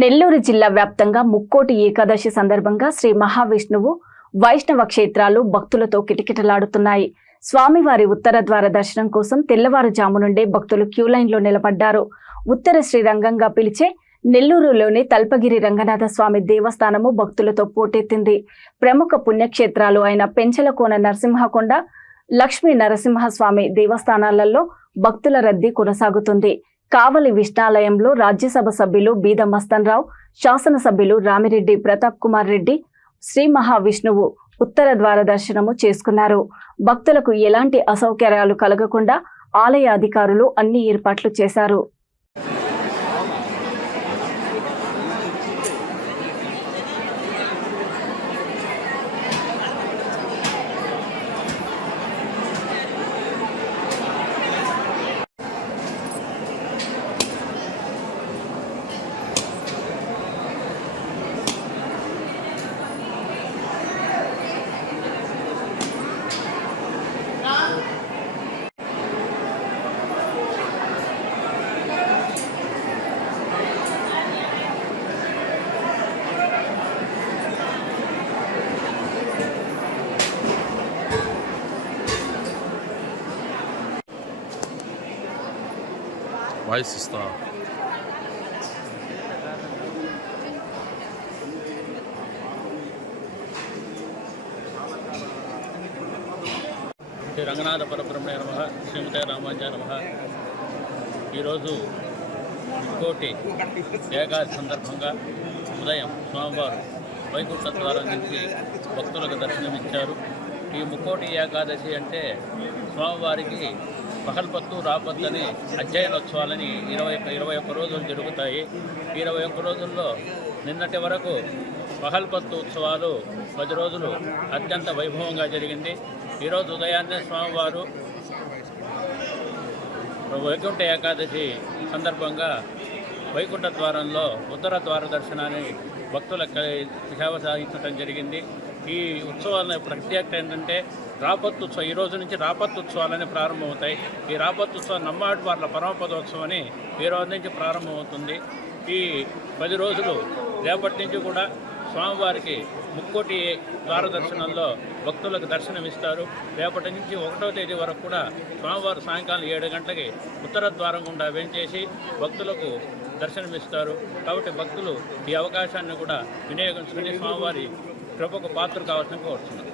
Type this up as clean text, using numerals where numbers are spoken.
నెల్లూరు జిల్లా వ్యాప్తంగా ముక్కోటి ఏకాదశి సందర్భంగా శ్రీ మహావిష్ణువు వైష్ణవ క్షేత్రాలు భక్తులతో కిటకిటలాడుతున్నాయి. స్వామివారి ఉత్తర ద్వార దర్శనం కోసం తెల్లవారుజాము నుండే భక్తులు క్యూ లైన్లో నిలబడ్డారు. ఉత్తర శ్రీరంగంగా పిలిచే నెల్లూరులోని తల్పగిరి రంగనాథ స్వామి దేవస్థానము భక్తులతో పోటెత్తింది. ప్రముఖ పుణ్యక్షేత్రాలు అయిన పెంచలకోన నరసింహకొండ, లక్ష్మీ నరసింహస్వామి దేవస్థానాలలో భక్తుల రద్దీ కొనసాగుతుంది. కావలి విష్ణాలయంలో రాజ్యసభ సభ్యులు బీద మస్తన్ రావు, శాసనసభ్యులు రామిరెడ్డి ప్రతాప్ కుమార్ రెడ్డి శ్రీ మహావిష్ణువు ఉత్తర ద్వార దర్శనము చేసుకున్నారు. భక్తులకు ఎలాంటి అసౌకర్యాలు కలగకుండా ఆలయ అధికారులు అన్ని ఏర్పాట్లు చేశారు. వాయిస్ ఇస్తా. శ్రీ రంగనాథ పరబ్రహ్మణ్య నమః, శ్రీమతే రామాంజాయ నమః. ఈరోజు ముక్కోటి ఏకాదశి సందర్భంగా ఉదయం స్వామివారు వైకుంఠ ద్వారం నుంచి భక్తులకు దర్శనమిచ్చారు. ఈ ముక్కోటి ఏకాదశి అంటే స్వామివారికి పహల్పత్తు రాపత్తు అధ్యయనోత్సవాలని 21 రోజులు జరుగుతాయి. 21 రోజుల్లో నిన్నటి వరకు పహల్పత్తు ఉత్సవాలు 10 రోజులు అత్యంత వైభవంగా జరిగింది. ఈరోజు ఉదయాన్నే స్వామివారు వైకుంఠ ఏకాదశి సందర్భంగా వైకుంఠ ద్వారంలో ఉత్తర ద్వార దర్శనాన్ని భక్తులకు సేవ సాగించడం జరిగింది. ఈ ఉత్సవాల ప్రత్యేకత ఏంటంటే రాపత్తుత్సవం. ఈ రోజు నుంచి రాపత్తుత్సవాలని ప్రారంభమవుతాయి. ఈ రాపత్తుత్సవం నమ్మాటి వార్ల పరమపదోత్సవం అని ఈ రోజు నుంచి ప్రారంభమవుతుంది. ఈ 10 రోజులు రేపటి నుంచి కూడా స్వామివారికి ముక్కోటి ద్వార దర్శనంలో భక్తులకు దర్శనమిస్తారు. రేపటి నుంచి 1వ తేదీ వరకు కూడా స్వామివారు సాయంకాలం 7 గంటలకి ఉత్తర ద్వారం గుండా వెంచేసి భక్తులకు దర్శనమిస్తారు. కాబట్టి భక్తులు ఈ అవకాశాన్ని కూడా వినియోగించుకుని స్వామివారి కృపకు పాత్ర కావాల్సిన కోరుతున్నారు.